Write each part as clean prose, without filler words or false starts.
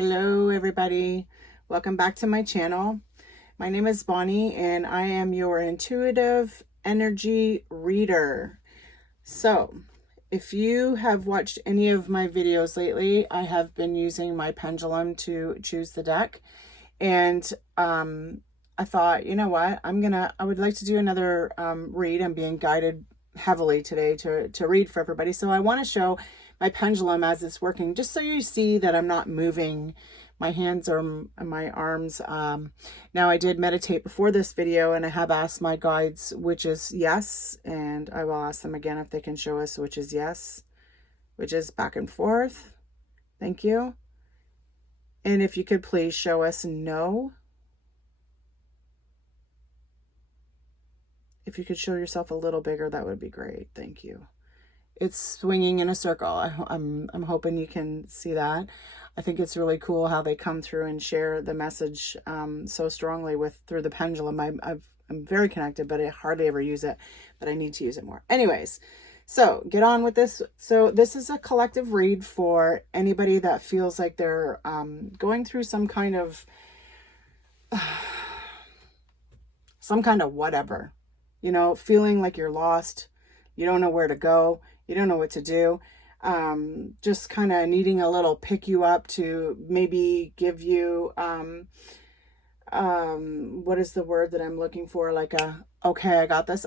Hello everybody, welcome back to my channel. My name is Bonnie and I am your intuitive energy reader. So if you have watched any of my videos lately, I have been using my pendulum to choose the deck, and I thought, you know what, I would like to do another read. I'm being guided heavily today to read for everybody, so I want to show my pendulum as it's working, just so you see that I'm not moving my hands or my arms. Now, I did meditate before this video, and I have asked my guides which is yes, and I will ask them again if they can show us which is yes, which is back and forth. Thank you. And if you could please show us no. If you could show yourself a little bigger, that would be great. Thank you. It's swinging in a circle. I'm hoping you can see that. I think it's really cool how they come through and share the message so strongly through the pendulum. I'm very connected, but I hardly ever use it, but I need to use it more. Anyways, so get on with this. So this is a collective read for anybody that feels like they're going through some kind of whatever, you know, feeling like you're lost. You don't know where to go. You don't know what to do. Just kind of needing a little pick you up to maybe give you, what is the word that I'm looking for? Like okay, I got this.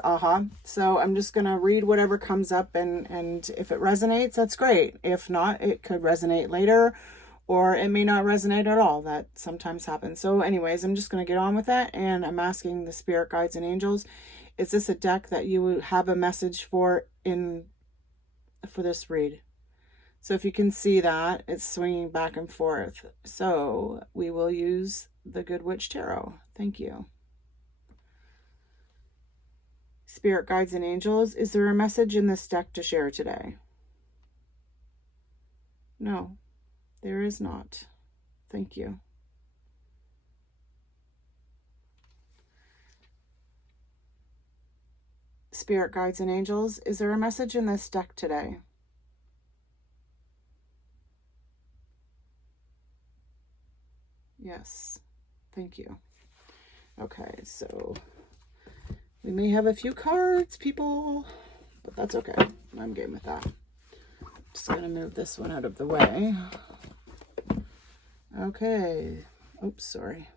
So I'm just going to read whatever comes up, and if it resonates, that's great. If not, it could resonate later, or it may not resonate at all. That sometimes happens. So anyways, I'm just going to get on with that. And I'm asking the spirit guides and angels, is this a deck that you would have a message for this read? So if you can see that, it's swinging back and forth. So we will use the Good Witch Tarot. Thank you. Spirit guides and angels, is there a message in this deck to share today? No, there is not. Thank you. Spirit guides and angels, is there a message in this deck today? Yes, thank you. Okay, so we may have a few cards, people, but that's okay. I'm game with that. Just gonna move this one out of the way. Okay. Oops, sorry.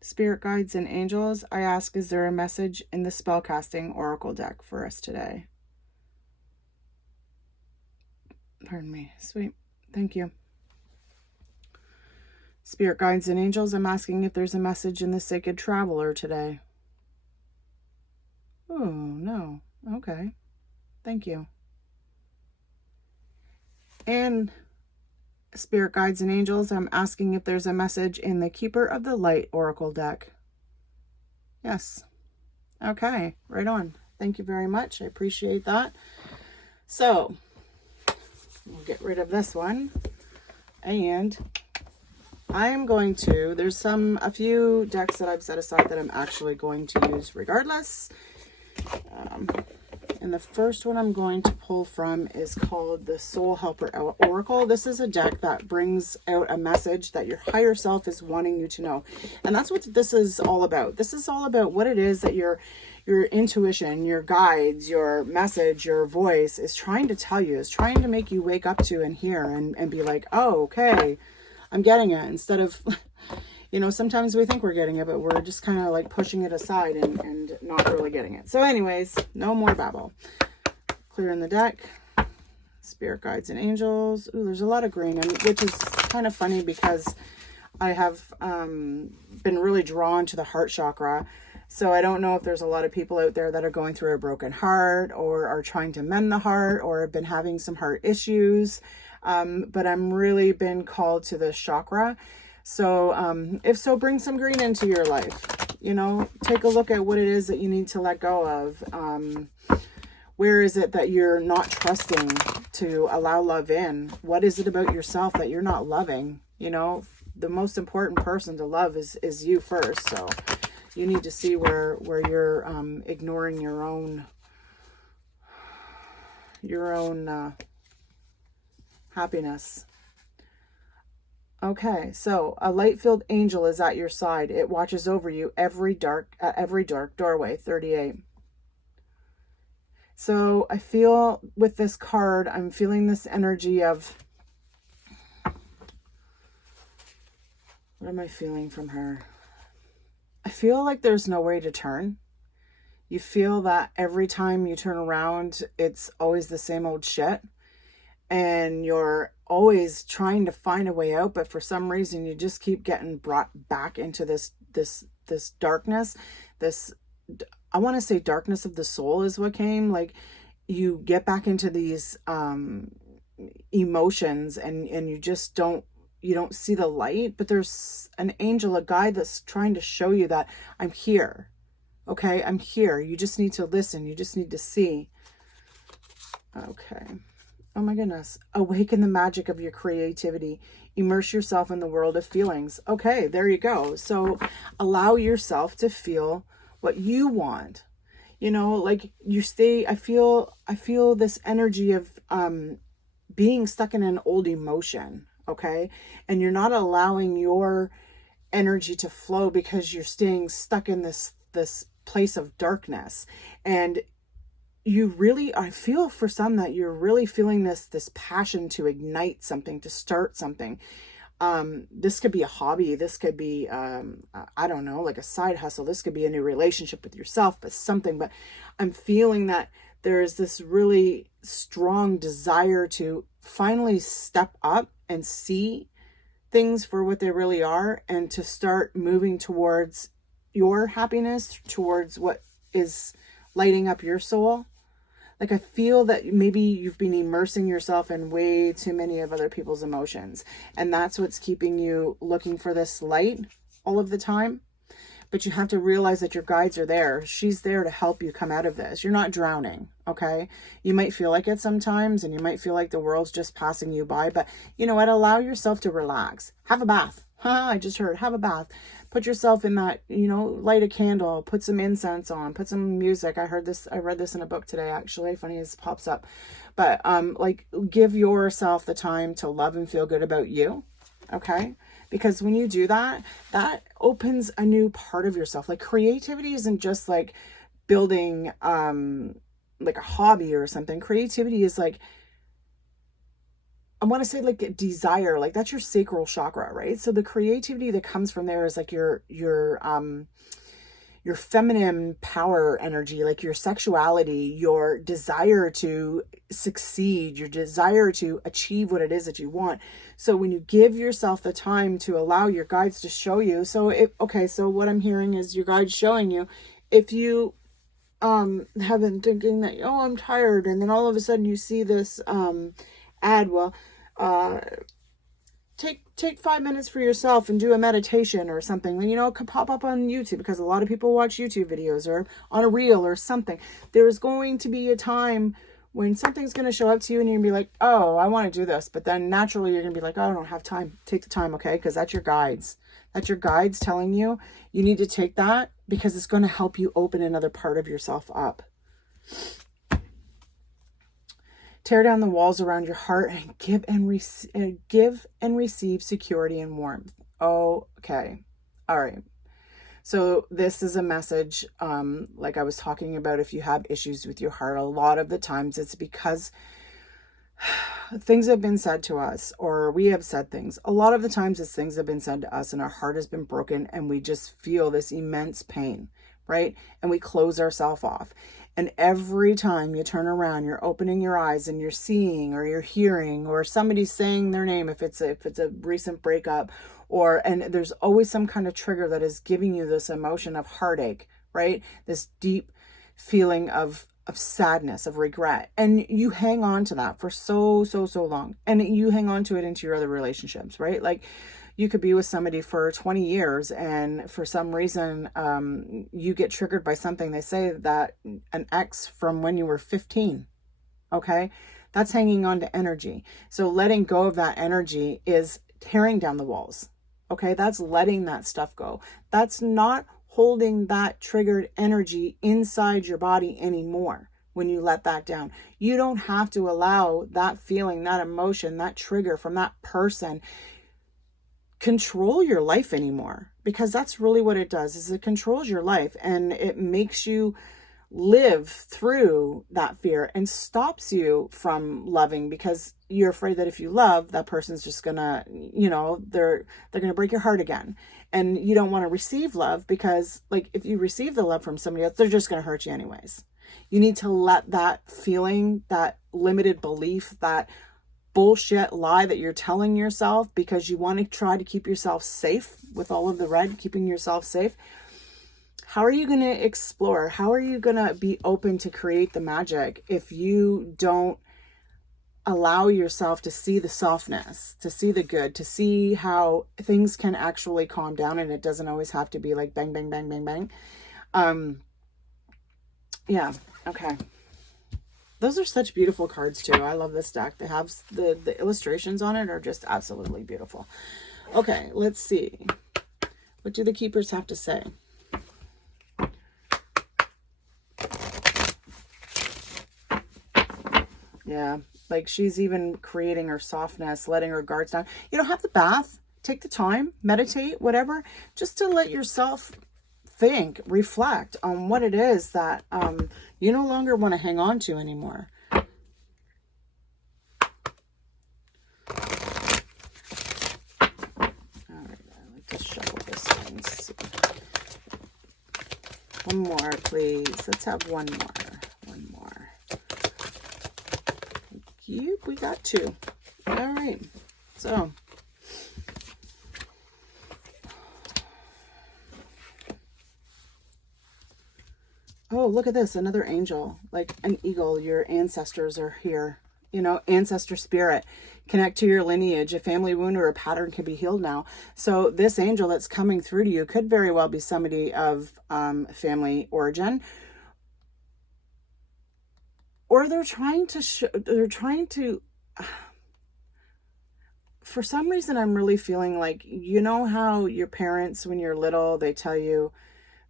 Spirit guides and angels, I ask, is there a message in the spellcasting oracle deck for us today? Pardon me. Sweet. Thank you. Spirit guides and angels, I'm asking if there's a message in the sacred traveler today. Oh, no. Okay. Thank you. And spirit guides and angels, I'm asking if there's a message in the keeper of the light oracle deck. Yes. Okay, right on. Thank you very much. I appreciate that. So we'll get rid of this one, and I'm going to, there's a few decks that I've set aside that I'm actually going to use regardless. And the first one I'm going to pull from is called the Soul Helper Oracle. This is a deck that brings out a message that your higher self is wanting you to know. And that's what this is all about. This is all about what it is that your intuition, your guides, your message, your voice is trying to tell you, is trying to make you wake up to and hear and be like, oh, okay, I'm getting it. Instead of, you know, sometimes we think we're getting it, but we're just kind of like pushing it aside and not really getting it. So anyways, no more babble. Clearing the deck. Spirit guides and angels. Ooh, there's a lot of green, which is kind of funny because I have been really drawn to the heart chakra. So I don't know if there's a lot of people out there that are going through a broken heart or are trying to mend the heart or have been having some heart issues. But I'm really been called to this chakra. So if so, bring some green into your life. You know, take a look at what it is that you need to let go of. Where is it that you're not trusting to allow love in? What is it about yourself that you're not loving? You know, the most important person to love is you first. So you need to see where you're ignoring your own happiness. Okay, so a light-filled angel is at your side. It watches over you every dark doorway. 38. So I feel with this card, I'm feeling this energy of, what am I feeling from her? I feel like there's no way to turn. You feel that every time you turn around, it's always the same old shit. And you're always trying to find a way out, but for some reason you just keep getting brought back into this darkness. I want to say darkness of the soul is what came. Like, you get back into these emotions, and you just don't see the light, but there's an angel, a guide that's trying to show you that I'm here. Okay, I'm here. You just need to listen. You just need to see. Okay. Oh my goodness. Awaken the magic of your creativity. Immerse yourself in the world of feelings. Okay, there you go. So allow yourself to feel what you want. You know, like I feel this energy of being stuck in an old emotion, okay? And you're not allowing your energy to flow because you're staying stuck in this place of darkness. And I feel for some that you're really feeling this passion to ignite something, to start something. This could be a hobby. This could be, I don't know, like a side hustle. This could be a new relationship with yourself, but I'm feeling that there is this really strong desire to finally step up and see things for what they really are, and to start moving towards your happiness, towards what is lighting up your soul. Like, I feel that maybe you've been immersing yourself in way too many of other people's emotions, and that's what's keeping you looking for this light all of the time. But you have to realize that your guides are there. She's there to help you come out of this. You're not drowning, okay? You might feel like it sometimes, and you might feel like the world's just passing you by, but you know what? Allow yourself to relax. Have a bath. I just heard, have a bath. Put yourself in that, light a candle, put some incense on, put some music. I read this in a book today, actually. Funny as it pops up. But give yourself the time to love and feel good about you, okay? Because when you do that, that opens a new part of yourself. Like, creativity isn't just like building like a hobby or something. Creativity is like, I want to say, like, a desire, like that's your sacral chakra, right? So the creativity that comes from there is like your feminine power energy, like your sexuality, your desire to succeed, your desire to achieve what it is that you want. So when you give yourself the time to allow your guides to show you, so what I'm hearing is your guides showing you, if you have been thinking that, oh, I'm tired, and then all of a sudden you see this ad, take 5 minutes for yourself and do a meditation or something. It could pop up on YouTube, because a lot of people watch YouTube videos, or on a reel or something. There is going to be a time when something's going to show up to you, and you're going to be like, oh, I want to do this. But then naturally you're going to be like, oh, I don't have time. Take the time, okay? Because that's your guides. That's your guides telling you need to take that, because it's going to help you open another part of yourself up. Tear down the walls around your heart and give and receive security and warmth. Okay. All right. So this is a message, like I was talking about, if you have issues with your heart, a lot of the times it's because things have been said to us, or we have said things. A lot of the times it's things have been said to us, and our heart has been broken, and we just feel this immense pain, right? And we close ourselves off. And every time you turn around, you're opening your eyes and you're seeing, or you're hearing, or somebody's saying their name, if it's a recent breakup, and there's always some kind of trigger that is giving you this emotion of heartache, right? This deep feeling of sadness, of regret. And you hang on to that for so long. And you hang on to it into your other relationships, right? Like, you could be with somebody for 20 years, and for some reason, you get triggered by something they say, that an ex from when you were 15, okay? That's hanging on to energy. So letting go of that energy is tearing down the walls, okay? That's letting that stuff go. That's not holding that triggered energy inside your body anymore, when you let that down. You don't have to allow that feeling, that emotion, that trigger from that person control your life anymore, because that's really what it does, is it controls your life, and it makes you live through that fear and stops you from loving, because you're afraid that if you love, that person's just gonna, they're gonna break your heart again. And you don't want to receive love, because like if you receive the love from somebody else, they're just gonna hurt you anyways. You need to let that feeling, that limited belief, that bullshit lie that you're telling yourself because you want to try to keep yourself safe with all of the red, keeping yourself safe. How are you going to explore? How are you going to be open to create the magic if you don't allow yourself to see the softness, to see the good, to see how things can actually calm down, and it doesn't always have to be like bang, bang, bang, bang, bang. Yeah. Okay. Those are such beautiful cards too. I love this deck. They have the illustrations on it are just absolutely beautiful. Okay, let's see. What do the keepers have to say? Yeah, like she's even creating her softness, letting her guards down. Have the bath, take the time, meditate, whatever, just to let yourself think, reflect on what it is that you no longer want to hang on to anymore. All right, I like to shuffle this one. One more, please. Let's have one more. One more. Thank you. We got two. All right. So oh, look at this. Another angel, like an eagle. Your ancestors are here. Ancestor spirit. Connect to your lineage. A family wound or a pattern can be healed now. So this angel that's coming through to you could very well be somebody of family origin. Or they're trying to, for some reason, I'm really feeling like, how your parents, when you're little, they tell you,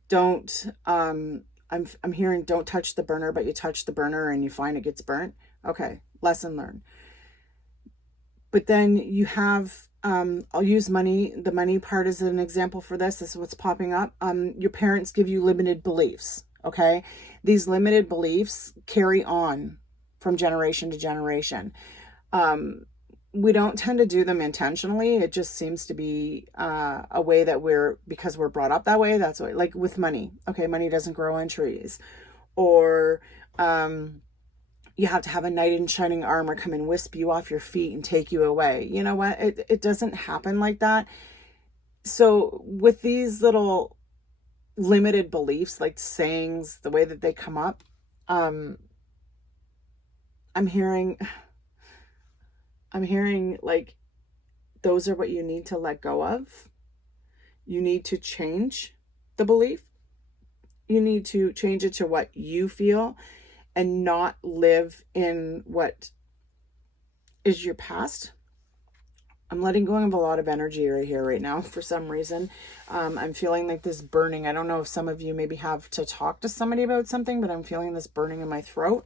don't, I'm hearing don't touch the burner, but you touch the burner and you find it gets burnt. Okay, lesson learned. But then you have, I'll use money. The money part is an example for this. This is what's popping up. Your parents give you limited beliefs. Okay, these limited beliefs carry on from generation to generation. We don't tend to do them intentionally. It just seems to be a way that because we're brought up that way. That's what, like with money. Okay, money doesn't grow on trees. Or you have to have a knight in shining armor come and wisp you off your feet and take you away. You know what? It doesn't happen like that. So with these little limited beliefs, like sayings, the way that they come up, I'm hearing like those are what you need to let go of. You need to change the belief. You need to change it to what you feel and not live in what is your past. I'm letting go of a lot of energy right here, right now, for some reason. I'm feeling like this burning. I don't know if some of you maybe have to talk to somebody about something, but I'm feeling this burning in my throat.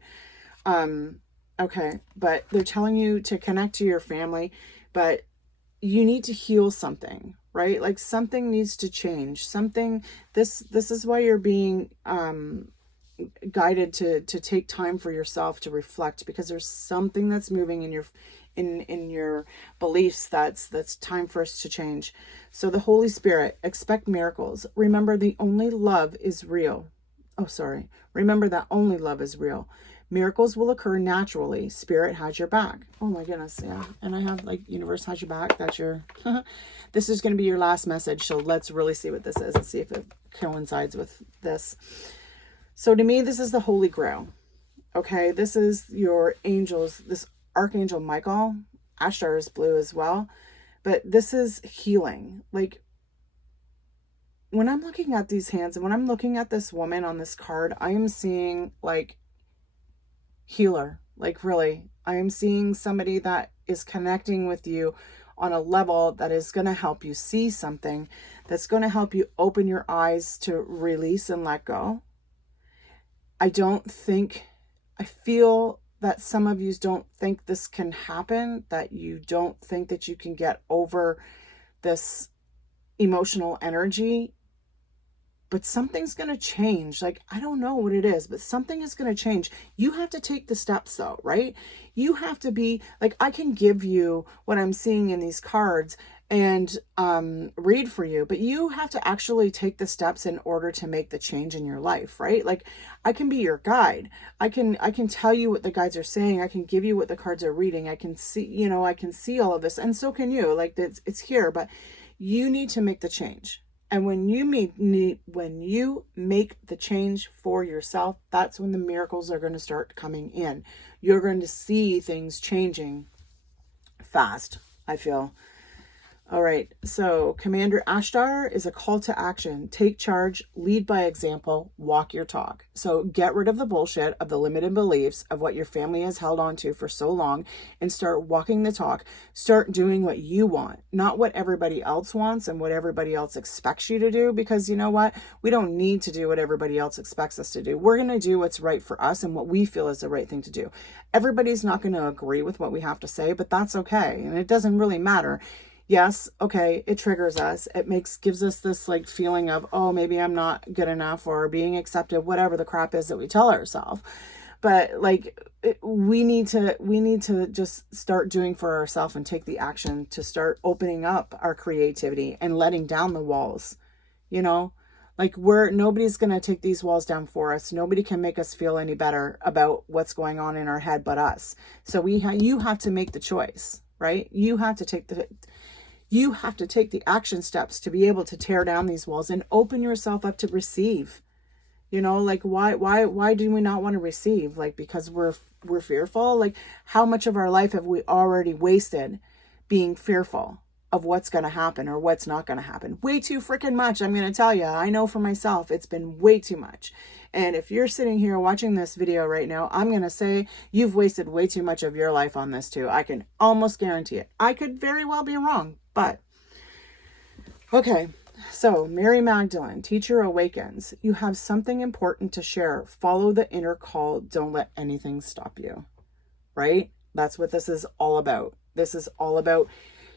Okay, but they're telling you to connect to your family, but you need to heal something, right? Like something needs to change. This is why you're being guided to take time for yourself to reflect, because there's something that's moving in your beliefs that's time for us to change. So the Holy Spirit, expect miracles. Remember the only love is real. Remember that only love is real. Miracles will occur naturally. Spirit has your back. Oh my goodness, yeah. And I have like universe has your back. That's your this is going to be your last message. So let's really see what this is and see if it coincides with this. So to me, this is the Holy Grail. Okay, this is your angels, this Archangel Michael. Ashtar is blue as well. But this is healing. Like when I'm looking at these hands and when I'm looking at this woman on this card, I am seeing like healer. Like really, I am seeing somebody that is connecting with you on a level that is going to help you see something, that's going to help you open your eyes to release and let go. I don't think I feel that some of you don't think this can happen, that you don't think that you can get over this emotional energy, but something's going to change. Like, I don't know what it is, but something is going to change. You have to take the steps though, right? You have to be like, I can give you what I'm seeing in these cards and read for you, but you have to actually take the steps in order to make the change in your life, right? Like, I can be your guide. I can tell you what the guides are saying. I can give you what the cards are reading. I can see, you know, I can see all of this, and so can you. Like, it's here, but you need to make the change. And when you make the change for yourself, that's when the miracles are going to start coming in. You're going to see things changing fast, I feel. All right, so Commander Ashtar is a call to action. Take charge, lead by example, walk your talk. So get rid of the bullshit of the limited beliefs of what your family has held on to for so long and start walking the talk. Start doing what you want, not what everybody else wants and what everybody else expects you to do, because you know what? We don't need to do what everybody else expects us to do. We're going to do what's right for us and what we feel is the right thing to do. Everybody's not going to agree with what we have to say, but that's okay. And it doesn't really matter. Yes, okay, it triggers us. It gives us this like feeling of, oh, maybe I'm not good enough or being accepted, whatever the crap is that we tell ourselves. But like, we need to just start doing for ourselves and take the action to start opening up our creativity and letting down the walls, you know? Like, nobody's going to take these walls down for us. Nobody can make us feel any better about what's going on in our head but us. So you have to make the choice, right? You have to take the action steps to be able to tear down these walls and open yourself up to receive. You know, like, why do we not want to receive? Like, because we're fearful. Like, how much of our life have we already wasted being fearful of what's going to happen or what's not going to happen? Way too freaking much. I'm going to tell you, I know for myself, it's been way too much. And if you're sitting here watching this video right now, I'm going to say you've wasted way too much of your life on this too. I can almost guarantee it. I could very well be wrong, but okay. So Mary Magdalene, teacher awakens. You have something important to share. Follow the inner call. Don't let anything stop you, right? That's what this is all about. This is all about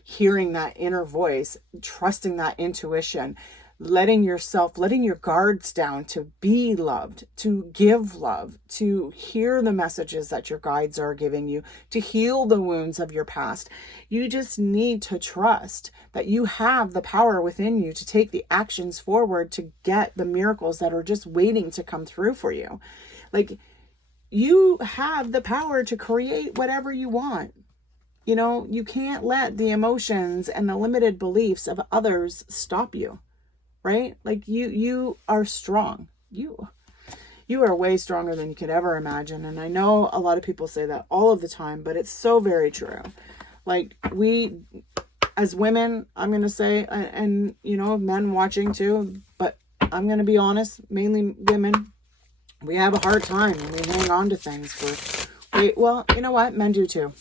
hearing that inner voice, trusting that intuition, letting your guards down to be loved, to give love, to hear the messages that your guides are giving you, to heal the wounds of your past. You just need to trust that you have the power within you to take the actions forward to get the miracles that are just waiting to come through for you. Like, you have the power to create whatever you want. You know, you can't let the emotions and the limited beliefs of others stop you, right? Like, you are strong. You are way stronger than you could ever imagine. And I know a lot of people say that all of the time, but it's so very true. Like, we, as women, I'm going to say, and you know, men watching too, but I'm going to be honest, mainly women, we have a hard time and we hang on to things well, you know what? Men do too.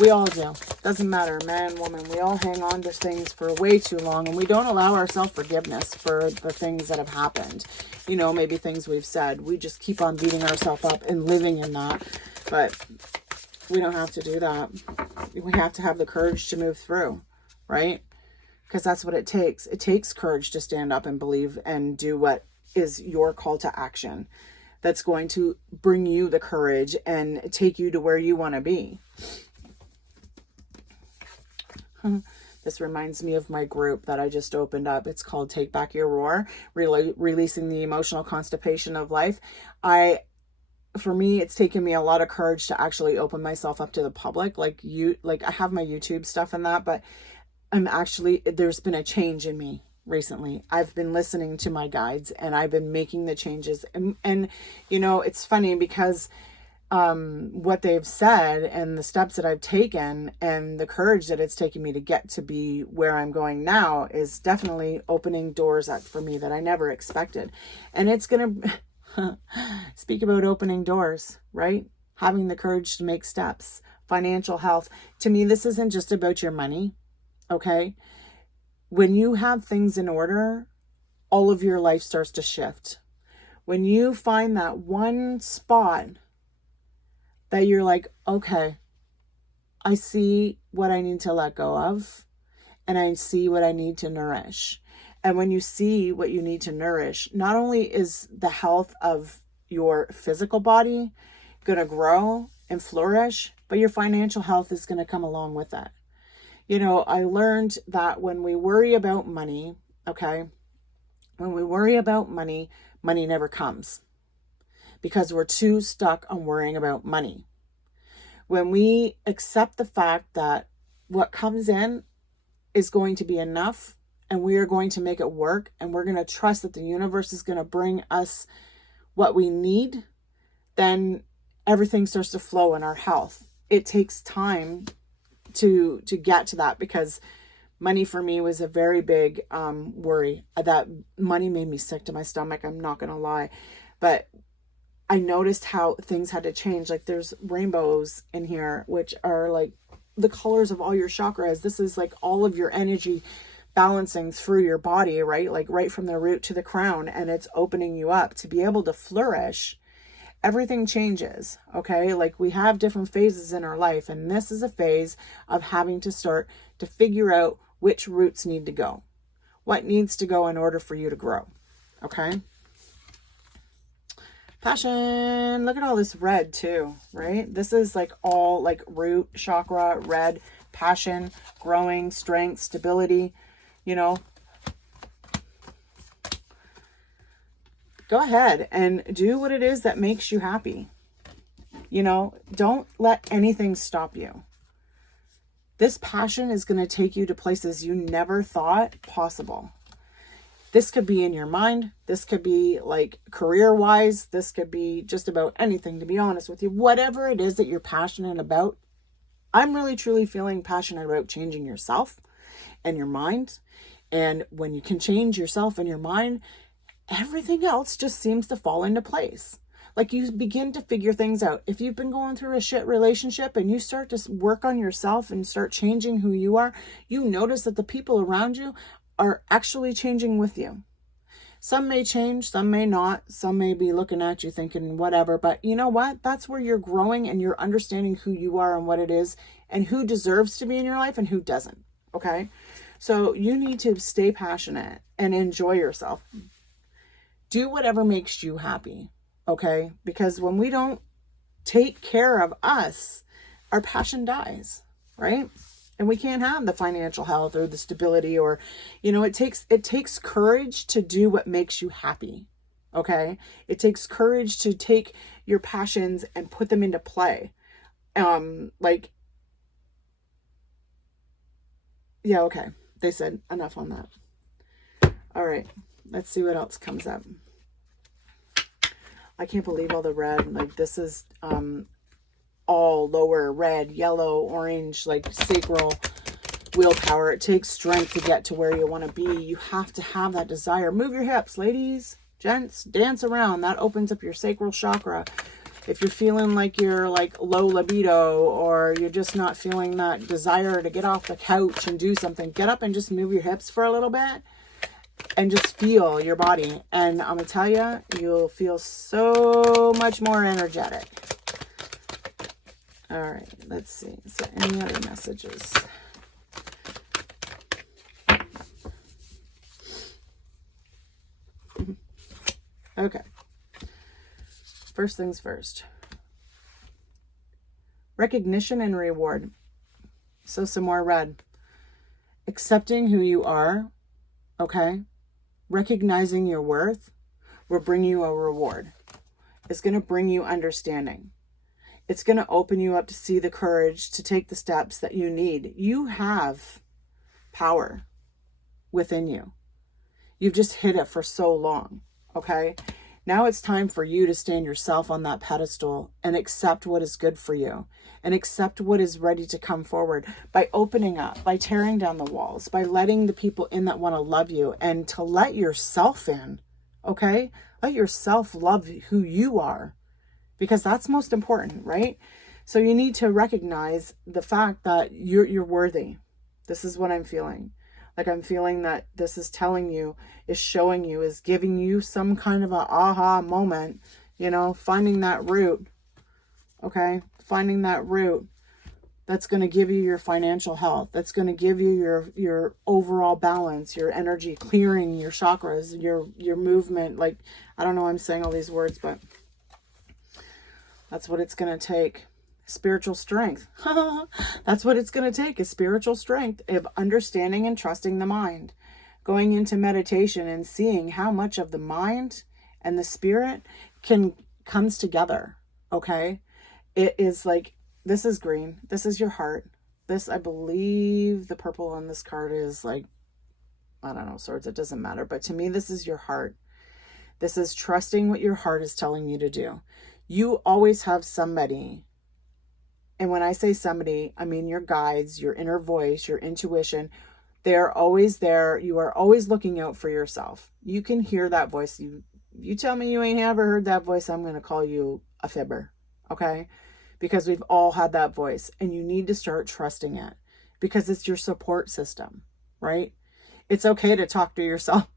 We all do. Doesn't matter, man, woman. We all hang on to things for way too long, and we don't allow ourselves forgiveness for the things that have happened. You know, maybe things we've said. We just keep on beating ourselves up and living in that. But we don't have to do that. We have to have the courage to move through, right? Because that's what it takes. It takes courage to stand up and believe and do what is your call to action. That's going to bring you the courage and take you to where you want to be. This reminds me of my group that I just opened up. It's called Take Back Your Roar, releasing the emotional constipation of life. For me, it's taken me a lot of courage to actually open myself up to the public. Like I have my YouTube stuff and that, but there's been a change in me recently. I've been listening to my guides and I've been making the changes. And you know, it's funny because what they've said and the steps that I've taken and the courage that it's taken me to get to be where I'm going now is definitely opening doors up for me that I never expected. And it's going to speak about opening doors, right? Having the courage to make steps, financial health. To me, this isn't just about your money. Okay. When you have things in order, all of your life starts to shift. When you find that one spot that you're like, okay, I see what I need to let go of, and I see what I need to nourish. And when you see what you need to nourish, not only is the health of your physical body going to grow and flourish, but your financial health is going to come along with that. You know, I learned that when we worry about money, okay, when we worry about money, money never comes because we're too stuck on worrying about money. When we accept the fact that what comes in is going to be enough and we are going to make it work, and we're going to trust that the universe is going to bring us what we need, then everything starts to flow in our health. It takes time to get to that, because money for me was a very big worry. That money made me sick to my stomach, I'm not going to lie. But I noticed how things had to change. Like there's rainbows in here, which are like the colors of all your chakras. This is like all of your energy balancing through your body, right? Like right from the root to the crown, and it's opening you up to be able to flourish. Everything changes, okay? Like we have different phases in our life, and this is a phase of having to start to figure out which roots need to go, what needs to go in order for you to grow, okay? Passion, look at all this red too, right? This is like all like root chakra, red, passion, growing, strength, stability, you know. Go ahead and do what it is that makes you happy. You know, don't let anything stop you. This passion is going to take you to places you never thought possible. This could be in your mind. This could be like career-wise. This could be just about anything, to be honest with you. Whatever it is that you're passionate about, I'm really truly feeling passionate about changing yourself and your mind. And when you can change yourself and your mind, everything else just seems to fall into place. Like you begin to figure things out. If you've been going through a shit relationship and you start to work on yourself and start changing who you are, you notice that the people around you are actually changing with you. Some may change, some may not. Some may be looking at you thinking whatever, but you know what? That's where you're growing and you're understanding who you are and what it is and who deserves to be in your life and who doesn't. Okay? So you need to stay passionate and enjoy yourself. Do whatever makes you happy, okay? Because when we don't take care of us, our passion dies, right? And we can't have the financial health or the stability, or, you know, it takes courage to do what makes you happy, okay? It takes courage to take your passions and put them into play. Yeah, okay. They said enough on that. All right. Let's see what else comes up. I can't believe all the red. Like this is all lower, red, yellow, orange, like sacral willpower. It takes strength to get to where you want to be. You have to have that desire. Move your hips, ladies, gents, dance around. That opens up your sacral chakra. If you're feeling like you're like low libido, or you're just not feeling that desire to get off the couch and do something, get up and just move your hips for a little bit and just feel your body. And I'm gonna tell you, you'll feel so much more energetic. All right, let's see. Is there any other messages? Okay. First things first. Recognition and reward. So some more red. Accepting who you are, okay? Recognizing your worth will bring you a reward. It's going to bring you understanding. It's going to open you up to see the courage to take the steps that you need. You have power within you. You've just hid it for so long, okay? Now it's time for you to stand yourself on that pedestal and accept what is good for you and accept what is ready to come forward by opening up, by tearing down the walls, by letting the people in that want to love you, and to let yourself in, okay? Let yourself love who you are, because that's most important, right? So you need to recognize the fact that you're worthy. This is what I'm feeling. Like I'm feeling that this is telling you, is showing you, is giving you some kind of a aha moment, you know, finding that root. okay? Finding that root that's going to give you your financial health, that's going to give you your overall balance, your energy, clearing your chakras, your movement. Like, I don't know why I'm saying all these words, but that's what it's going to take. Spiritual strength. That's what it's going to take, is spiritual strength of understanding and trusting the mind. Going into meditation and seeing how much of the mind and the spirit comes together, okay? It is like, this is green. This is your heart. This, I believe the purple on this card is like, I don't know, swords. It doesn't matter. But to me, this is your heart. This is trusting what your heart is telling you to do. You always have somebody. And when I say somebody, I mean your guides, your inner voice, your intuition. They're always there. You are always looking out for yourself. You can hear that voice. You tell me you ain't ever heard that voice, I'm going to call you a fibber. Okay? Because we've all had that voice, and you need to start trusting it, because it's your support system, right? It's okay to talk to yourself.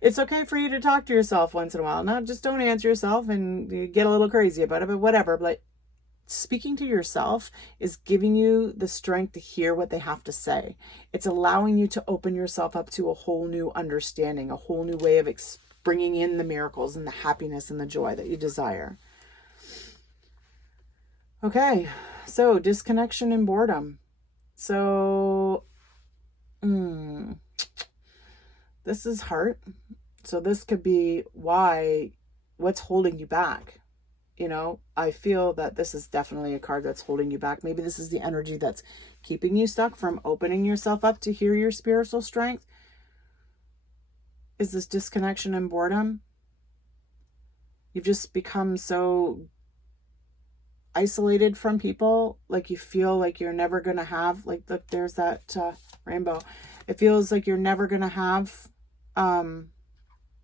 It's okay for you to talk to yourself once in a while. Not just don't answer yourself and you get a little crazy about it, but whatever. But speaking to yourself is giving you the strength to hear what they have to say. It's allowing you to open yourself up to a whole new understanding, a whole new way of bringing in the miracles and the happiness and the joy that you desire. Okay, so disconnection and boredom. So, this is heart. So this could be what's holding you back. You know, I feel that this is definitely a card that's holding you back. Maybe this is the energy that's keeping you stuck from opening yourself up to hear your spiritual strength. Is this disconnection and boredom? You've just become so isolated from people, like you feel like you're never going to have, like, look, there's that rainbow. It feels like you're never going to have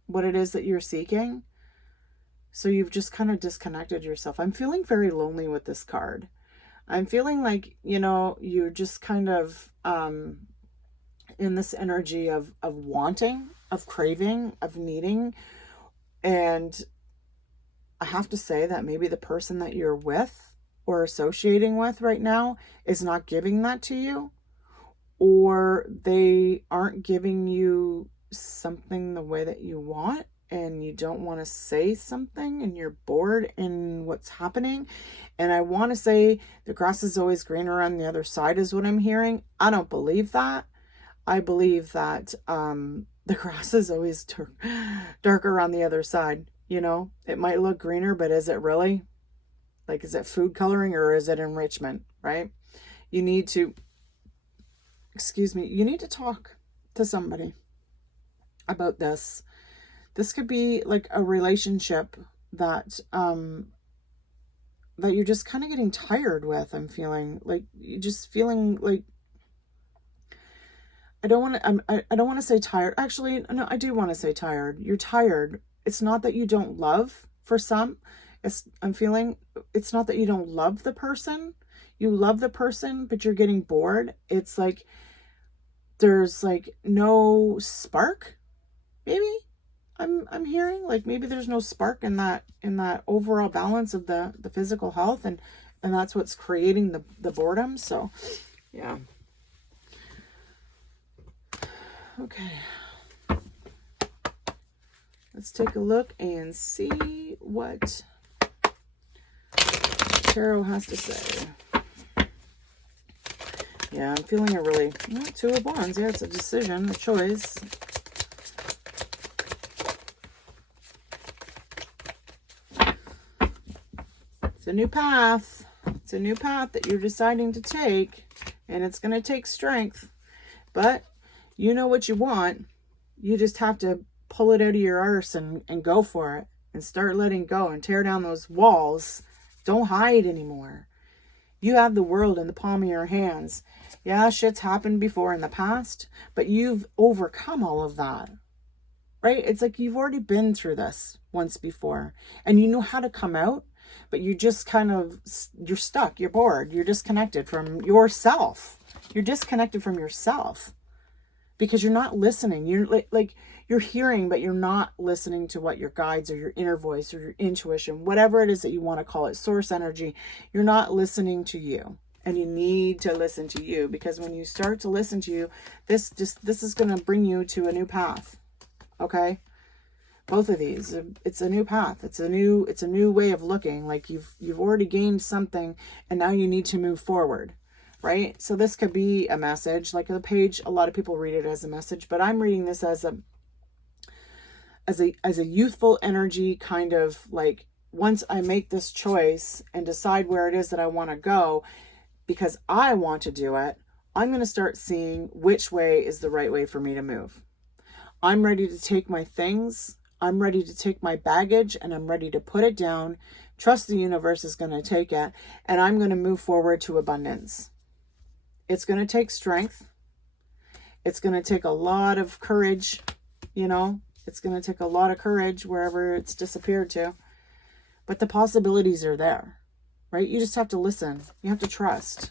what it is that you're seeking. So you've just kind of disconnected yourself. I'm feeling very lonely with this card. I'm feeling like, you know, you're just kind of in this energy of wanting, of craving, of needing. And I have to say that maybe the person that you're with or associating with right now is not giving that to you, or they aren't giving you something the way that you want, and you don't want to say something, and you're bored in what's happening. And I want to say the grass is always greener on the other side is what I'm hearing. I don't believe that. I believe that the grass is always darker on the other side. You know, it might look greener, but is it really? Like, is it food coloring or is it enrichment, right? You need to, you need to talk to somebody about this. This could be like a relationship that that you're just kind of getting tired with. I'm feeling like you're just feeling like, I don't want to say tired. Actually, no, I do want to say tired. You're tired. It's not that you don't love, for some. I'm feeling it's not that you don't love the person. You love the person, but you're getting bored. It's like there's like no spark. Maybe I'm hearing like maybe there's no spark in that overall balance of the physical health, and that's what's creating the boredom. So, yeah. Okay. Let's take a look and see what Tarot has to say. Yeah, I'm feeling a really, Two of Wands. Yeah, it's a decision, a choice. It's a new path. It's a new path that you're deciding to take, and it's going to take strength. But you know what you want. You just have to pull it out of your arse and go for it, and start letting go and tear down those walls. Don't hide anymore. You have the world in the palm of your hands. Yeah, shit's happened before in the past, but you've overcome all of that, right? It's like you've already been through this once before, and you know how to come out, but you just you're stuck, you're bored, you're disconnected from yourself. You're disconnected from yourself because you're not listening. You're like You're hearing, but you're not listening to what your guides or your inner voice or your intuition, whatever it is that you want to call it, source energy, you're not listening to you. And you need to listen to you, because when you start to listen to you, this is going to bring you to a new path. Okay? Both of these, it's a new path. It's a new way of looking. Like you've already gained something, and now you need to move forward, right? So this could be a message, like the page. A lot of people read it as a message, but I'm reading this as a youthful energy, kind of like, once I make this choice and decide where it is that I want to go, because I want to do it, I'm going to start seeing which way is the right way for me to move. I'm ready to take my things. I'm ready to take my baggage, and I'm ready to put it down. Trust the universe is going to take it, and I'm going to move forward to abundance. It's going to take strength. It's going to take a lot of courage, It's going to take a lot of courage wherever it's disappeared to. But the possibilities are there, right? You just have to listen. You have to trust.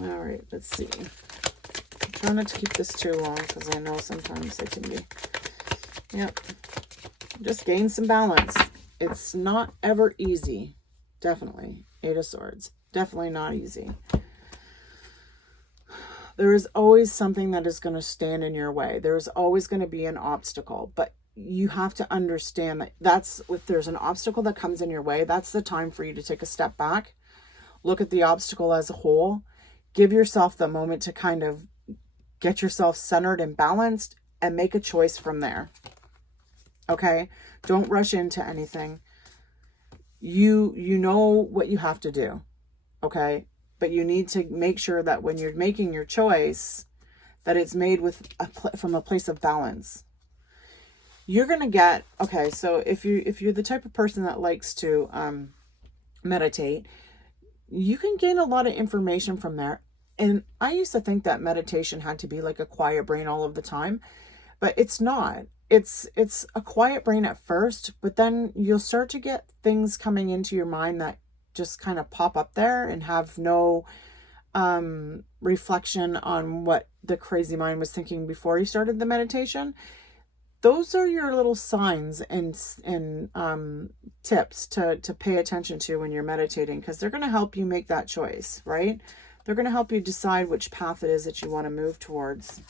All right, let's see. I'm trying not to keep this too long, because I know sometimes it can be. Yep. Just gain some balance. It's not ever easy. Definitely. 8 of Swords. Definitely not easy. There is always something that is going to stand in your way. There's always going to be an obstacle, but you have to understand that if there's an obstacle that comes in your way, that's the time for you to take a step back, look at the obstacle as a whole, give yourself the moment to kind of get yourself centered and balanced, and make a choice from there. Okay? Don't rush into anything. You know what you have to do. Okay? But you need to make sure that when you're making your choice, that it's made from a place of balance. You're going to get, okay, so if you're the type of person that likes to meditate, you can gain a lot of information from there. And I used to think that meditation had to be like a quiet brain all of the time, but it's not. It's a quiet brain at first, but then you'll start to get things coming into your mind that just kind of pop up there and have no reflection on what the crazy mind was thinking before you started the meditation. Those are your little signs and tips to pay attention to when you're meditating, because they're going to help you make that choice, right? They're going to help you decide which path it is that you want to move towards.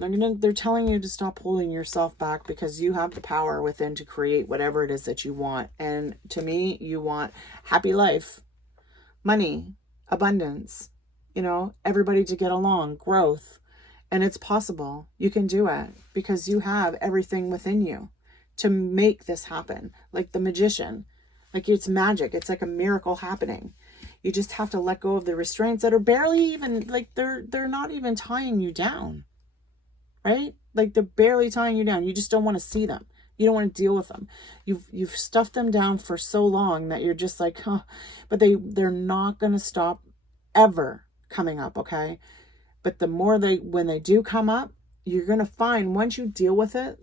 And they're telling you to stop holding yourself back, because you have the power within to create whatever it is that you want. And to me, you want happy life, money, abundance, everybody to get along, growth. And it's possible. You can do it, because you have everything within you to make this happen. Like the magician, like it's magic. It's like a miracle happening. You just have to let go of the restraints that are barely even, like they're not even tying you down. Right? Like they're barely tying you down. You just don't want to see them. You don't want to deal with them. You've stuffed them down for so long that you're just like, huh. But they're not going to stop ever coming up, okay? But the more when they do come up, you're going to find once you deal with it,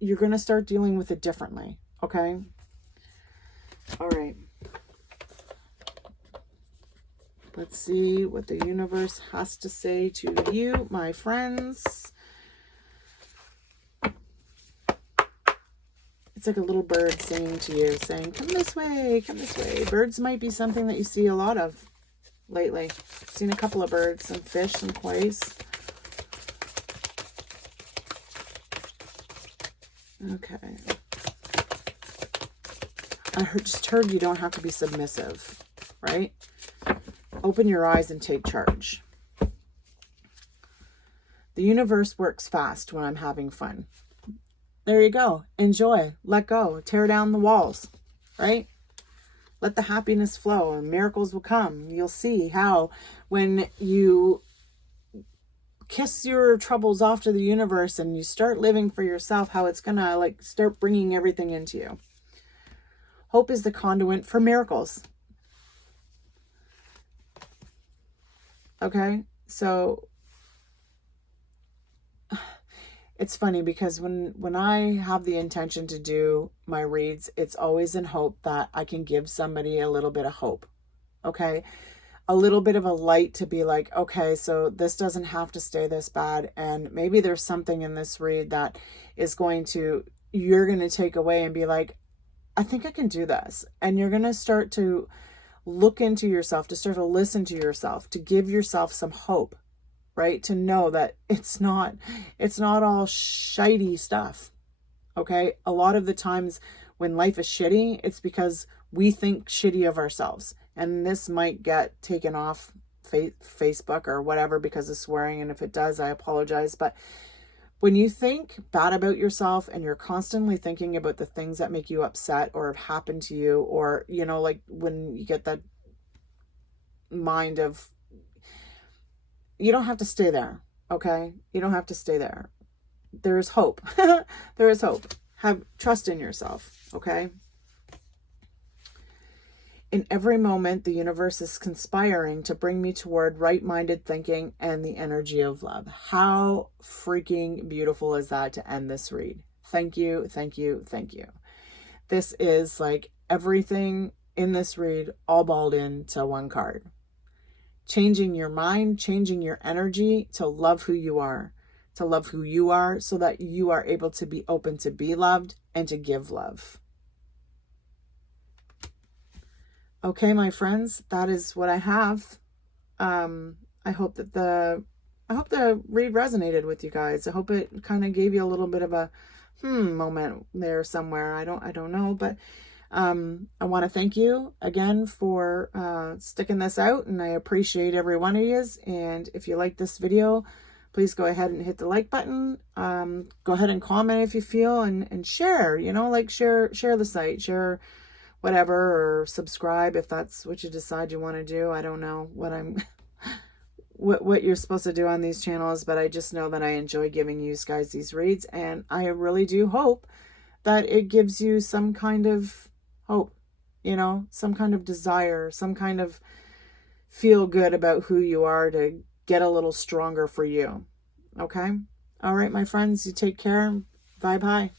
you're going to start dealing with it differently, okay? All right. Let's see what the universe has to say to you, my friends. It's like a little bird singing to you, saying, come this way, come this way. Birds might be something that you see a lot of lately. I've seen a couple of birds, some fish, some quails. Okay. Just heard you don't have to be submissive, right? Open your eyes and take charge. The universe works fast when I'm having fun. There you go. Enjoy. Let go. Tear down the walls, right? Let the happiness flow and miracles will come. You'll see how when you kiss your troubles off to the universe and you start living for yourself, how it's going to start bringing everything into you. Hope is the conduit for miracles. Okay? So it's funny because when I have the intention to do my reads, it's always in hope that I can give somebody a little bit of hope. Okay? a little bit of a light to be like, okay, so this doesn't have to stay this bad. And maybe there's something in this read that is you're going to take away and be like, I think I can do this. And you're going to start to look into yourself, to start to listen to yourself, to give yourself some hope, right? To know that it's not all shitey stuff. Okay. A lot of the times when life is shitty, it's because we think shitty of ourselves. And this might get taken off Facebook or whatever because of swearing. And if it does, I apologize. But when you think bad about yourself and you're constantly thinking about the things that make you upset or have happened to you, or, you know, like when you get that mind of, you don't have to stay there. Okay. You don't have to stay there. There's hope. There is hope. Have trust in yourself. Okay. In every moment, the universe is conspiring to bring me toward right-minded thinking and the energy of love. How freaking beautiful is that to end this read? Thank you, thank you, thank you. This is like everything in this read all balled into one card. Changing your mind, changing your energy to love who you are. To love who you are so that you are able to be open to be loved and to give love. Okay, my friends, that is what I have. I hope that the read resonated with you guys. I hope it kind of gave you a little bit of a moment there somewhere. I don't know, but I want to thank you again for sticking this out, and I appreciate every one of you. And if you like this video, please go ahead and hit the like button. Go ahead and comment if you feel, and share, you know, like share the site, share whatever, or subscribe if that's what you decide you want to do. I don't know what you're supposed to do on these channels, but I just know that I enjoy giving you guys these reads, and I really do hope that it gives you some kind of hope, you know, some kind of desire, some kind of feel good about who you are to get a little stronger for you. Okay? All right, my friends, you take care. Bye-bye.